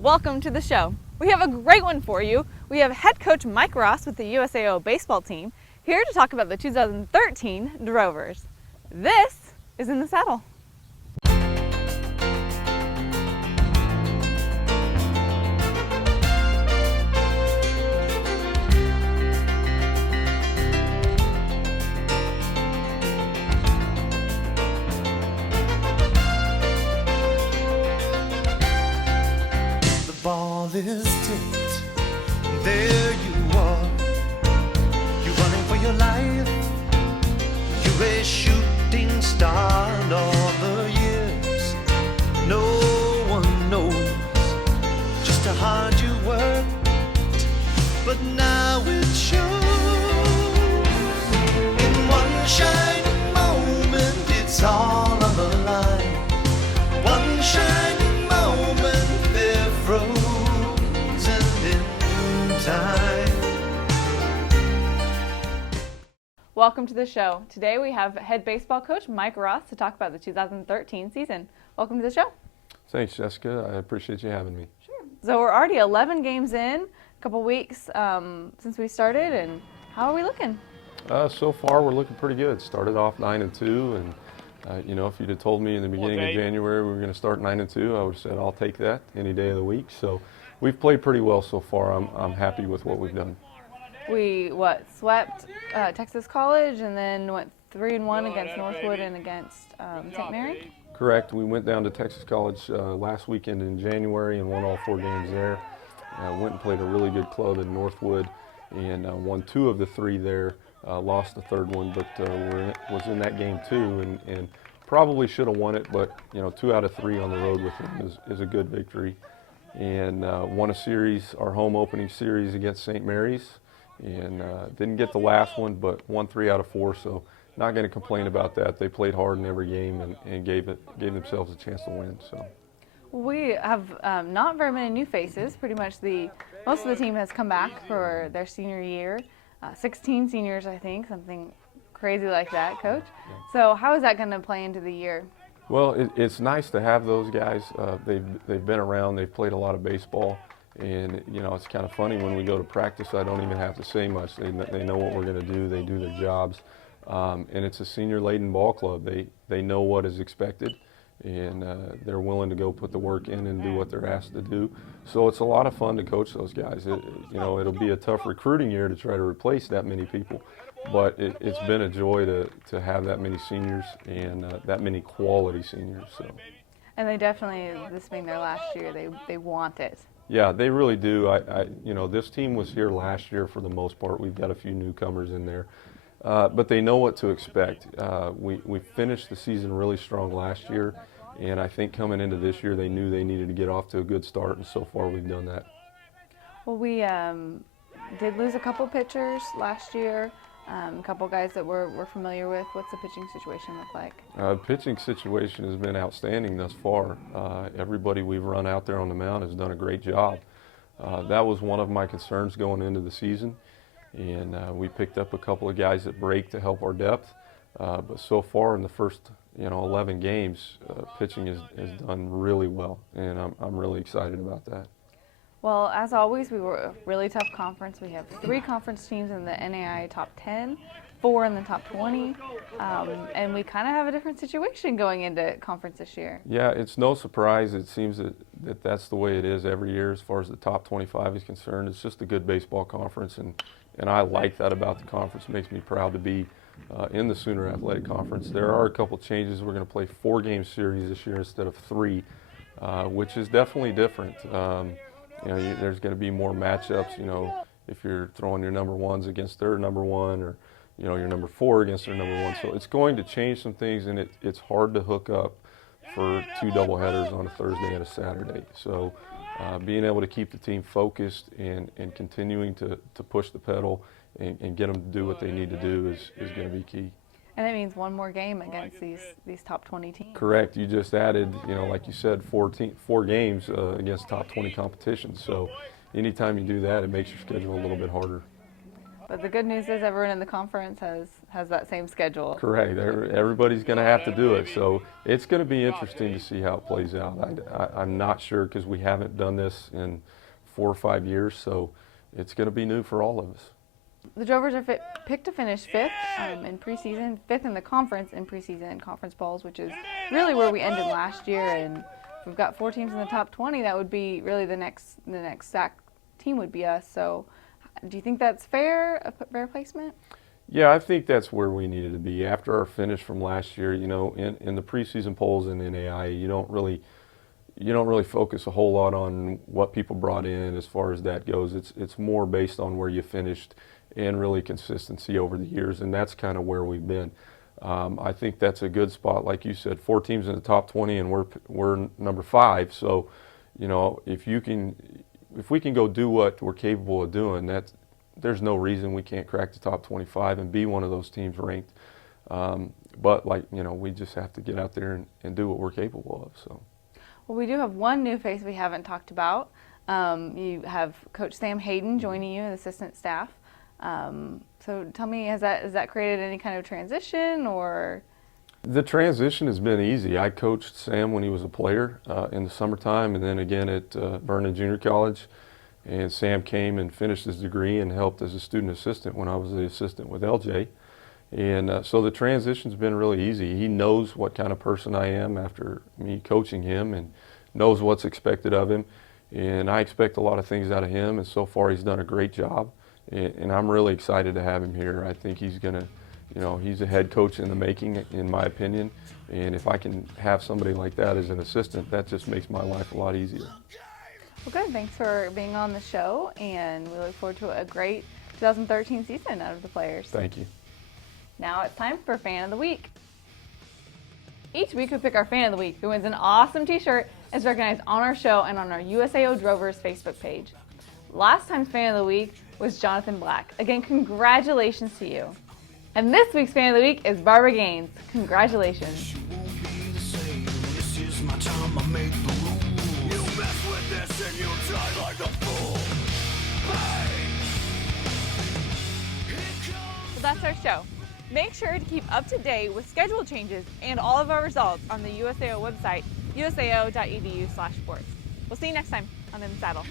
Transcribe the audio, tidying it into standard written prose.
Welcome to the show. We have a great one for you. We have head coach Mike Ross with the USAO baseball team here to talk about the 2013 Drovers. This is In the Saddle. Ball is tipped, there you are. You're running for your life. You're a shooting star, and all the years no one knows just how hard you worked, but now it shows. In one shining moment, it's all on the line. One shining moment, they're frozen in time. Welcome to the show. Today we have head baseball coach Mike Ross to talk about the 2013 season. Welcome to the show. Thanks, Jessica. I appreciate you having me. Sure. So we're already 11 games in, a couple weeks since we started, and how are we looking? So far, we're looking pretty good. Started off 9-2, and if you'd have told me in the beginning of January we were going to start 9-2, I would have said I'll take that any day of the week. So we've played pretty well so far. I'm happy with what we've done. We swept Texas College and then went 3-1 against Northwood and against St. Mary. Correct. We went down to Texas College last weekend in January and won all 4 games there. Went and played a really good club in Northwood and won 2 of the 3 there. Lost the 3rd one, but was in that game too, and probably should have won it. But 2 out of 3 on the road with them is a good victory. And won a series, our home opening series against St. Mary's, and didn't get the last one, but won 3 out of 4. So not going to complain about that. They played hard in every game and gave themselves a chance to win. So. We have not very many new faces. Pretty much most of the team has come back for their senior year. 16 seniors, I think, something crazy like that, Coach. So how is that going to play into the year? Well, it's nice to have those guys. They've been around. They've played a lot of baseball, and it's kind of funny when we go to practice. I don't even have to say much. They know what we're going to do. They do their jobs, and it's a senior-laden ball club. They know what is expected, and they're willing to go put the work in and do what they're asked to do. So it's a lot of fun to coach those guys. It'll be a tough recruiting year to try to replace that many people, but it's been a joy to have that many seniors and that many quality seniors. So. And they definitely, this being their last year, they want it. Yeah, they really do. This team was here last year for the most part. We've got a few newcomers in there. But they know what to expect. We finished the season really strong last year, and I think coming into this year they knew they needed to get off to a good start, and so far we've done that. Well, we did lose a couple pitchers last year, a couple guys that we're familiar with. What's the pitching situation look like? Pitching situation has been outstanding thus far. Everybody we've run out there on the mound has done a great job. That was one of my concerns going into the season. And we picked up a couple of guys at break to help our depth. But so far in the first 11 games, pitching has done really well, and I'm really excited about that. Well, as always, we were a really tough conference. We have 3 conference teams in the NAIA top 10, 4 in the top 20, and we kind of have a different situation going into conference this year. Yeah, it's no surprise. It seems that that's the way it is every year as far as the top 25 is concerned. It's just a good baseball conference, and I like that about the conference. It makes me proud to be in the Sooner Athletic Conference. There are a couple changes. We're going to play 4-game series this year instead of 3, which is definitely different. There's going to be more matchups. If you're throwing your number 1s against their number 1, or your number 4 against their number 1. So it's going to change some things, and it's hard to hook up for 2 doubleheaders on a Thursday and a Saturday. So being able to keep the team focused and continuing to push the pedal and get them to do what they need to do is going to be key. And that means one more game against these top 20 teams. Correct. You just added, like you said, 4 games against top 20 competitions. So anytime you do that, it makes your schedule a little bit harder. But the good news is everyone in the conference has that same schedule. Correct. Everybody's going to have to do it. So it's going to be interesting to see how it plays out. I'm not sure because we haven't done this in 4 or 5 years, so it's going to be new for all of us. The Drovers are picked to finish 5th in preseason, 5th in the conference in preseason conference bowls, which is really where we ended last year. And if we've got 4 teams in the top 20, that would be really the next SAC team would be us. So do you think that's fair, a fair placement? Yeah, I think that's where we needed to be. After our finish from last year, you know, in the preseason polls in NAIA, you don't really focus a whole lot on what people brought in as far as that goes. It's more based on where you finished and really consistency over the years, and that's kind of where we've been. I think that's a good spot, like you said, 4 teams in the top 20, and we're number 5. So, you know, if we can go do what we're capable of doing, there's no reason we can't crack the top 25 and be one of those teams ranked. But like, you know, we just have to get out there and do what we're capable of. So. Well, we do have one new face we haven't talked about. You have Coach Sam Hayden joining you, the assistant staff. So tell me, has that created any kind of transition or? The transition has been easy. I coached Sam when he was a player in the summertime, and then again at Vernon Junior College. And Sam came and finished his degree and helped as a student assistant when I was the assistant with LJ. And so the transition's been really easy. He knows what kind of person I am after me coaching him and knows what's expected of him. And I expect a lot of things out of him, and so far he's done a great job. And I'm really excited to have him here. I think he's going to, you know, he's a head coach in the making, in my opinion. And if I can have somebody like that as an assistant, that just makes my life a lot easier. Well, good. Thanks for being on the show, and we look forward to a great 2013 season out of the players. Thank you. Now it's time for Fan of the Week. Each week we pick our Fan of the Week, who wins an awesome t-shirt and is recognized on our show and on our USAO Drovers Facebook page. Last time's Fan of the Week was Jonathan Black. Again, congratulations to you. And this week's Fan of the Week is Barbara Gaines. Congratulations. Well, that's our show. Make sure to keep up to date with schedule changes and all of our results on the USAO website, usao.edu/sports. We'll see you next time on In the Saddle.